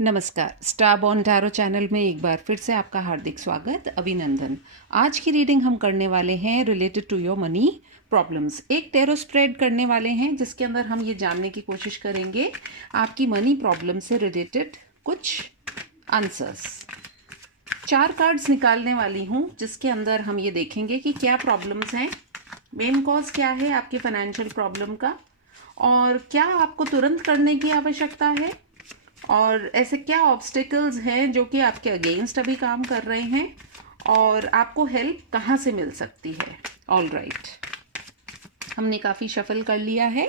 नमस्कार, star born tarot channel में एक बार फिर से आपका हार्दिक स्वागत, अभिनंदन। आज की रीडिंग हम करने वाले हैं related to your money problems. एक टैरो स्प्रेड करने वाले हैं जिसके अंदर हम ये जानने की कोशिश करेंगे आपकी मनी प्रॉब्लम से रिलेटेड कुछ आंसर्स। 4 कार्ड्स निकालने वाली हूँ जिसके अंदर हम ये देखेंगे कि क्या प्रॉब्लम्स हैं, मेन कॉज क्या है आपके फाइनेंशियल प्रॉब्लम का, और क्या आपको तुरंत करने की आवश्यकता है, और ऐसे क्या ऑब्स्टिकल्स हैं जो कि आपके अगेंस्ट अभी काम कर रहे हैं, और आपको हेल्प कहाँ से मिल सकती है। ऑल राइट, हमने काफ़ी शफल कर लिया है।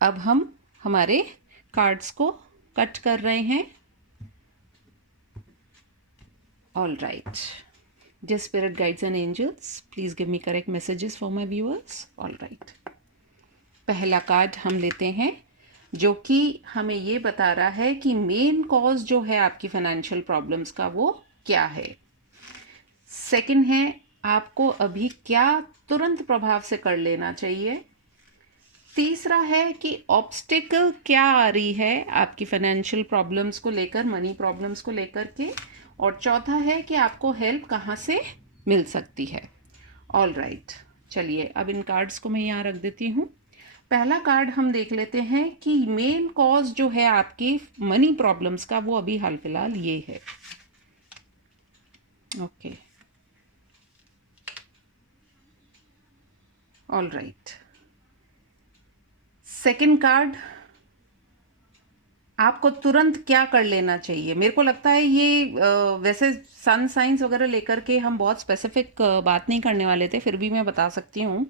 अब हम हमारे कार्ड्स को कट कर रहे हैं। All right, dear spirit guides and angels, please give me correct messages for my viewers. All right, पहला कार्ड हम लेते हैं जो कि हमें ये बता रहा है कि मेन कॉज जो है आपकी फाइनेंशियल प्रॉब्लम्स का वो क्या है। सेकंड है, आपको अभी क्या तुरंत प्रभाव से कर लेना चाहिए। तीसरा है कि ऑब्स्टिकल क्या आ रही है आपकी फाइनेंशियल प्रॉब्लम्स को लेकर, मनी प्रॉब्लम्स को लेकर के, और चौथा है कि आपको हेल्प कहाँ से मिल सकती है। ऑल राइट, चलिए अब इन कार्ड्स को मैं यहाँ रख देती हूँ। पहला कार्ड हम देख लेते हैं कि मेन कॉज जो है आपकी मनी प्रॉब्लम्स का वो अभी हाल फिलहाल ये है। Okay, all right. Second card, आपको तुरंत क्या कर लेना चाहिए। मेरे को लगता है ये वैसे सन साइंस वगैरह लेकर के हम बहुत स्पेसिफिक बात नहीं करने वाले थे, फिर भी मैं बता सकती हूँ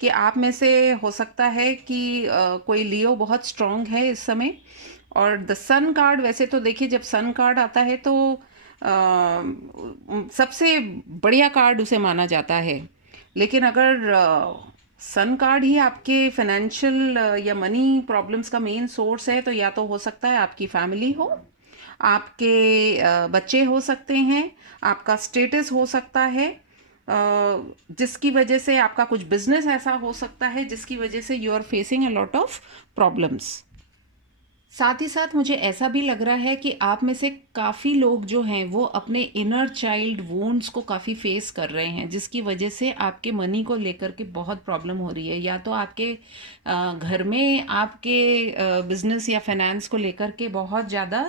कि आप में से हो सकता है कि कोई लियो बहुत स्ट्रांग है इस समय। और द सन कार्ड, वैसे तो देखिए जब सन कार्ड आता है तो सबसे बढ़िया कार्ड उसे माना जाता है, लेकिन अगर सन कार्ड ही आपके फाइनेंशियल या मनी प्रॉब्लम्स का मेन सोर्स है तो या तो हो सकता है आपकी फैमिली हो, आपके बच्चे हो सकते हैं, आपका स्टेटस हो सकता है, जिसकी वजह से आपका कुछ बिजनेस ऐसा हो सकता है जिसकी वजह से you are facing a lot of problems. साथ ही साथ मुझे ऐसा भी लग रहा है कि आप में से काफ़ी लोग जो हैं वो अपने इनर चाइल्ड वुंड्स को काफ़ी फेस कर रहे हैं, जिसकी वजह से आपके मनी को लेकर के बहुत प्रॉब्लम हो रही है। या तो आपके घर में आपके बिजनेस या फाइनेंस को लेकर के बहुत ज़्यादा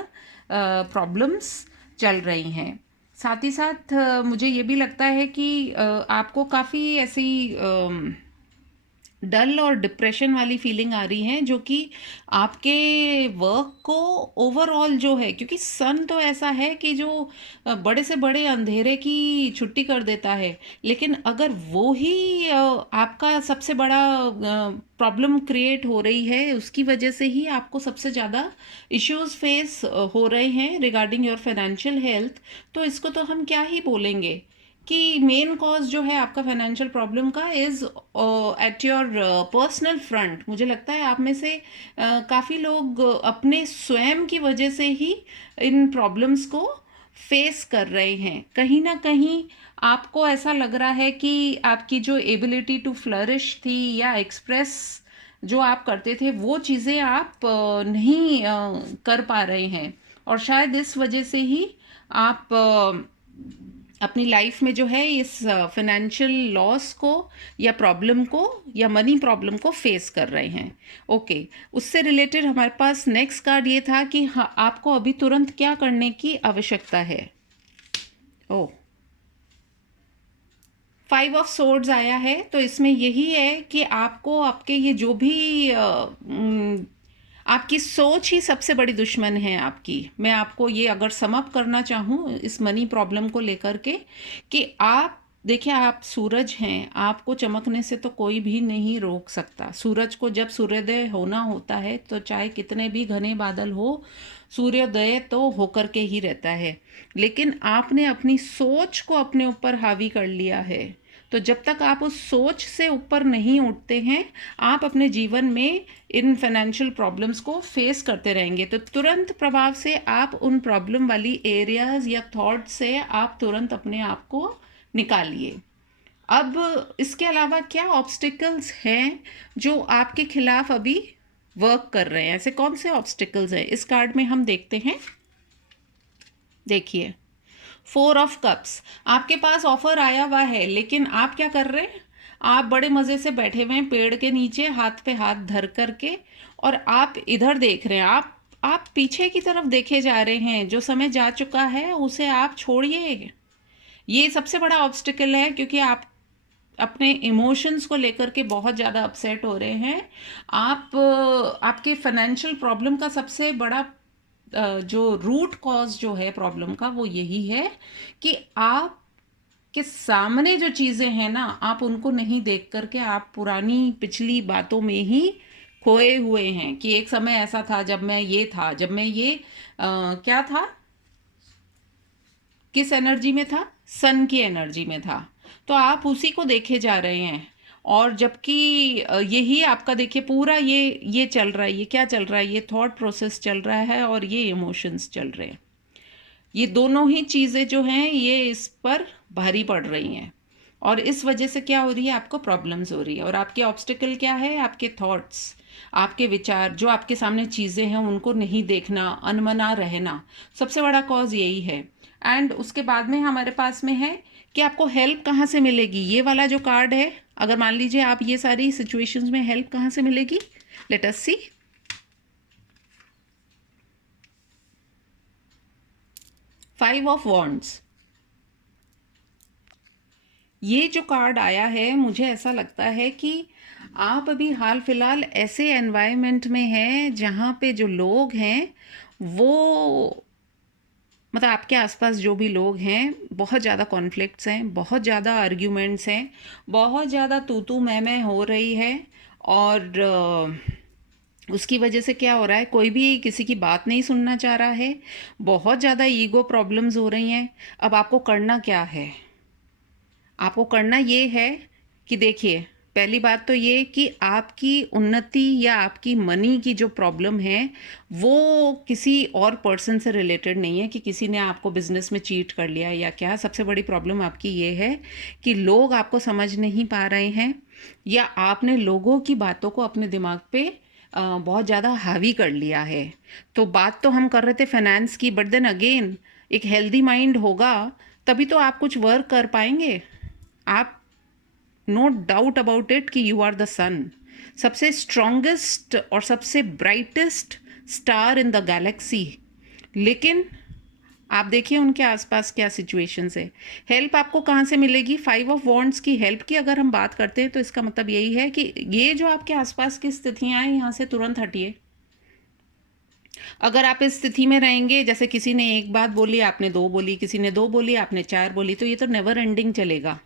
प्रॉब्लम्स चल रही हैं। साथ ही साथ मुझे ये भी लगता है कि आपको काफ़ी ऐसी डल और डिप्रेशन वाली फीलिंग आ रही है, जो कि आपके वर्क को ओवरऑल जो है, क्योंकि सन तो ऐसा है कि जो बड़े से बड़े अंधेरे की छुट्टी कर देता है, लेकिन अगर वो ही आपका सबसे बड़ा प्रॉब्लम क्रिएट हो रही है, उसकी वजह से ही आपको सबसे ज़्यादा इश्यूज फेस हो रहे हैं रिगार्डिंग योर फाइनेंशियल हेल्थ, तो इसको तो हम क्या ही बोलेंगे कि मेन कॉज जो है आपका फाइनेंशियल प्रॉब्लम का is at your personal front. मुझे लगता है आप में से काफ़ी लोग अपने स्वयं की वजह से ही इन प्रॉब्लम्स को फेस कर रहे हैं। कहीं ना कहीं आपको ऐसा लग रहा है कि आपकी जो एबिलिटी टू फ्लरिश थी या एक्सप्रेस जो आप करते थे वो चीज़ें आप नहीं कर पा रहे हैं, और शायद इस वजह से ही आप अपनी लाइफ में जो है इस फाइनेंशियल लॉस को या प्रॉब्लम को या मनी प्रॉब्लम को फेस कर रहे हैं। ओके, उससे रिलेटेड हमारे पास नेक्स्ट कार्ड ये था कि हाँ, आपको अभी तुरंत क्या करने की आवश्यकता है। ओ, 5 ऑफ सोर्ड्स आया है, तो इसमें यही है कि आपको आपके ये जो भी आपकी सोच ही सबसे बड़ी दुश्मन है आपकी। मैं आपको ये अगर सम अप करना चाहूँ इस मनी प्रॉब्लम को लेकर के, कि आप देखिए, आप सूरज हैं, आपको चमकने से तो कोई भी नहीं रोक सकता। सूरज को जब सूर्योदय होना होता है तो चाहे कितने भी घने बादल हो, सूर्योदय तो होकर के ही रहता है। लेकिन आपने अपनी सोच को अपने ऊपर हावी कर लिया है, तो जब तक आप उस सोच से ऊपर नहीं उठते हैं, आप अपने जीवन में इन फाइनेंशियल प्रॉब्लम्स को फेस करते रहेंगे। तो तुरंत प्रभाव से आप उन प्रॉब्लम वाली एरियाज या थॉट से आप तुरंत अपने आप को निकालिए। अब इसके अलावा क्या ऑब्स्टिकल्स हैं जो आपके खिलाफ अभी वर्क कर रहे हैं। ऐसे कौन से ऑब्स्टिकल्स हैं इस कार्ड में, हम देखते हैं। देखिए, 4 ऑफ कप्स, आपके पास ऑफर आया हुआ है, लेकिन आप क्या कर रहे हैं? आप बड़े मज़े से बैठे हुए हैं पेड़ के नीचे, हाथ पे हाथ धर करके, और आप इधर देख रहे हैं। आप पीछे की तरफ देखे जा रहे हैं। जो समय जा चुका है उसे आप छोड़िए। ये सबसे बड़ा ऑब्स्टिकल है, क्योंकि आप अपने इमोशंस को लेकर के बहुत ज़्यादा अपसेट हो रहे हैं। आपके फाइनेंशियल प्रॉब्लम का सबसे बड़ा जो रूट कॉज जो है प्रॉब्लम का, वो यही है कि आप के सामने जो चीज़ें हैं ना, आप उनको नहीं देख करके आप पुरानी पिछली बातों में ही खोए हुए हैं, कि एक समय ऐसा था जब मैं ये था, जब मैं ये क्या था, किस एनर्जी में था, सन की एनर्जी में था। तो आप उसी को देखे जा रहे हैं। और जबकि यही आपका, देखिए, पूरा ये चल रहा है। ये क्या चल रहा है? ये थॉट प्रोसेस चल रहा है और ये इमोशंस चल रहे हैं। ये दोनों ही चीज़ें जो हैं ये इस पर भारी पड़ रही हैं, और इस वजह से क्या हो रही है? आपको प्रॉब्लम्स हो रही है। और आपके ऑब्स्टिकल क्या है? आपके थॉट्स, आपके विचार, जो आपके सामने चीज़ें हैं उनको नहीं देखना, अनमना रहना, सबसे बड़ा कॉज यही है। एंड उसके बाद में हमारे पास में है कि आपको हेल्प कहाँ से मिलेगी। ये वाला जो कार्ड है, अगर मान लीजिए आप ये सारी सिचुएशंस में, हेल्प कहाँ से मिलेगी? Let us see. 5 of wands, ये जो कार्ड आया है, मुझे ऐसा लगता है कि आप अभी हाल फिलहाल ऐसे एनवायरनमेंट में हैं जहाँ पे जो लोग हैं वो, मतलब आपके आसपास जो भी लोग हैं, बहुत ज़्यादा कॉन्फ्लिक्ट्स हैं, बहुत ज़्यादा आर्ग्यूमेंट्स हैं, बहुत ज़्यादा तू तू मैं हो रही है। और उसकी वजह से क्या हो रहा है? कोई भी किसी की बात नहीं सुनना चाह रहा है। बहुत ज़्यादा ईगो प्रॉब्लम्स हो रही हैं। अब आपको करना क्या है? आपको करना ये है कि देखिए, पहली बात तो ये कि आपकी उन्नति या आपकी मनी की जो प्रॉब्लम है वो किसी और पर्सन से रिलेटेड नहीं है, कि किसी ने आपको बिजनेस में चीट कर लिया या क्या। सबसे बड़ी प्रॉब्लम आपकी ये है कि लोग आपको समझ नहीं पा रहे हैं, या आपने लोगों की बातों को अपने दिमाग पे बहुत ज़्यादा हावी कर लिया है। तो बात तो हम कर रहे थे फाइनेंस की, बट देन अगेन एक हेल्दी माइंड होगा तभी तो आप कुछ वर्क कर पाएंगे। आप, नो डाउट अबाउट इट, कि यू आर द सन, सबसे स्ट्रॉन्गेस्ट और सबसे brightest star in the Galaxy. लेकिन आप देखिए उनके आसपास क्या सिचुएशंस है। हेल्प आपको कहाँ से मिलेगी? 5 ऑफ वॉन्ड्स की हेल्प की अगर हम बात करते हैं तो इसका मतलब यही है कि ये जो आपके आसपास की स्थितियाँ हैं, यहाँ से तुरंत हटिए। अगर आप इस स्थिति में रहेंगे, जैसे किसी ने एक बात बोली, आपने दो बोली, किसी ने दो बोली, आपने चार बोली, तो ये तो नेवर एंडिंग चलेगा।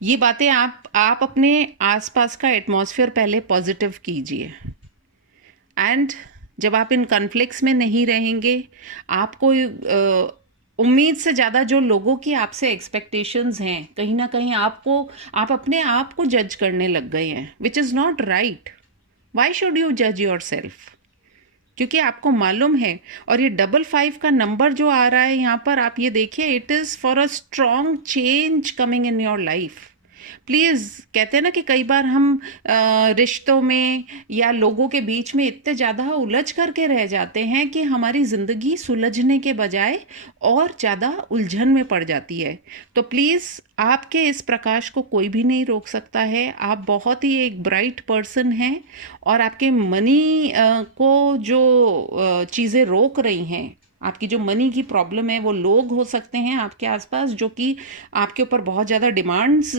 ये बातें आप अपने आसपास का एटमॉस्फेयर पहले पॉजिटिव कीजिए। एंड जब आप इन कॉन्फ्लिक्ट्स में नहीं रहेंगे, आपको उम्मीद से ज़्यादा जो लोगों की आपसे एक्सपेक्टेशंस हैं, कहीं ना कहीं आप अपने आप को जज करने लग गए हैं, which is not right. Why should you जज योर सेल्फ? क्योंकि आपको मालूम है। और ये 5 का नंबर जो आ रहा है यहाँ पर, आप ये देखिए, it is for a strong change coming in your life. Please, कहते हैं ना कि कई बार हम रिश्तों में या लोगों के बीच में इतने ज़्यादा उलझ करके रह जाते हैं कि हमारी ज़िंदगी सुलझने के बजाय और ज़्यादा उलझन में पड़ जाती है। तो प्लीज़, आपके इस प्रकाश को कोई भी नहीं रोक सकता है। आप बहुत ही एक ब्राइट पर्सन हैं, और आपके मनी को जो चीज़ें रोक रही हैं, आपकी जो मनी की प्रॉब्लम है, वो लोग हो सकते हैं आपके आसपास जो कि आपके ऊपर बहुत ज़्यादा डिमांड्स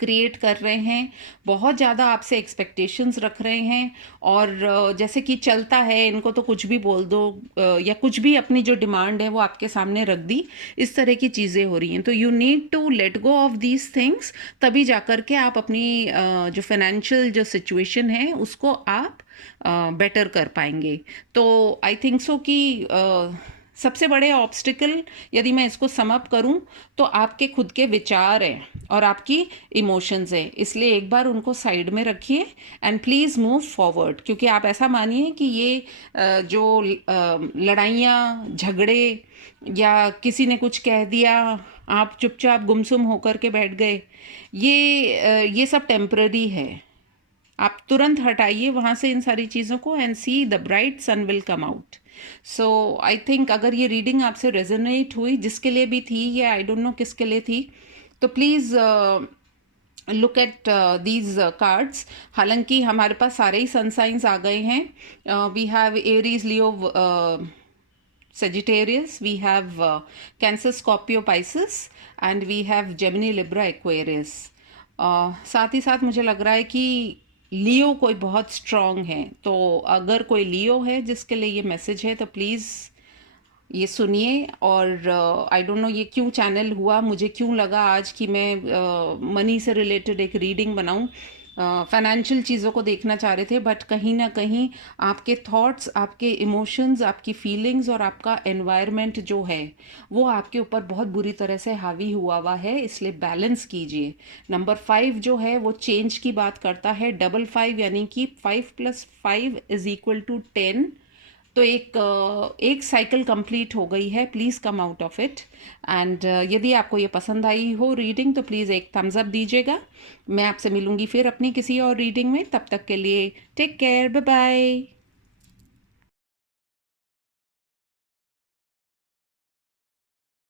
क्रिएट कर रहे हैं, बहुत ज़्यादा आपसे एक्सपेक्टेशंस रख रहे हैं। और जैसे कि चलता है, इनको तो कुछ भी बोल दो, या कुछ भी अपनी जो डिमांड है वो आपके सामने रख दी, इस तरह की चीज़ें हो रही हैं। तो you need to let go of these things, तभी जा कर के आप अपनी जो फाइनेंशियल जो सिचुएशन है उसको आप बेटर कर पाएंगे। तो आई थिंक सो कि सबसे बड़े ऑब्स्टिकल, यदि मैं इसको सम अप करूं, तो आपके खुद के विचार हैं और आपकी इमोशंस हैं। इसलिए एक बार उनको साइड में रखिए एंड प्लीज़ मूव फॉरवर्ड। क्योंकि आप ऐसा मानिए कि ये जो लड़ाइयाँ, झगड़े, या किसी ने कुछ कह दिया, आप चुपचाप गुमसुम होकर के बैठ गए, ये सब टेम्पररी है। आप तुरंत हटाइए वहाँ से इन सारी चीज़ों को and see the bright sun will come out. So I think अगर ये रीडिंग आपसे रेजोनेट हुई, जिसके लिए भी थी या आई डोंट नो किसके लिए थी, तो please look at these cards. हालांकि हमारे पास सारे ही सन साइंस आ गए हैं। We have Aries, Leo, Sagittarius, we have Cancer, Scorpio, Pisces, and we have Gemini, Libra, Aquarius. साथ ही साथ मुझे लग रहा है कि लियो कोई बहुत स्ट्रॉन्ग है, तो अगर कोई लियो है जिसके लिए ये मैसेज है तो प्लीज़ ये सुनिए। और आई डोंट नो ये क्यों चैनल हुआ, मुझे क्यों लगा आज कि मैं मनी से रिलेटेड एक रीडिंग बनाऊं। फाइनेंशियल चीज़ों को देखना चाह रहे थे, बट कहीं ना कहीं आपके थॉट्स, आपके इमोशंस, आपकी फीलिंग्स और आपका एनवायरनमेंट जो है वो आपके ऊपर बहुत बुरी तरह से हावी हुआ है, इसलिए बैलेंस कीजिए। नंबर 5 जो है वो चेंज की बात करता है, डबल 5 यानी कि 5 + 5 = 10। तो एक साइकिल कंप्लीट हो गई है, please come out of it. And यदि आपको ये पसंद आई हो रीडिंग तो प्लीज़ एक थम्स अप दीजिएगा। मैं आपसे मिलूंगी फिर अपनी किसी और रीडिंग में, तब तक के लिए टेक केयर, बाय बाय।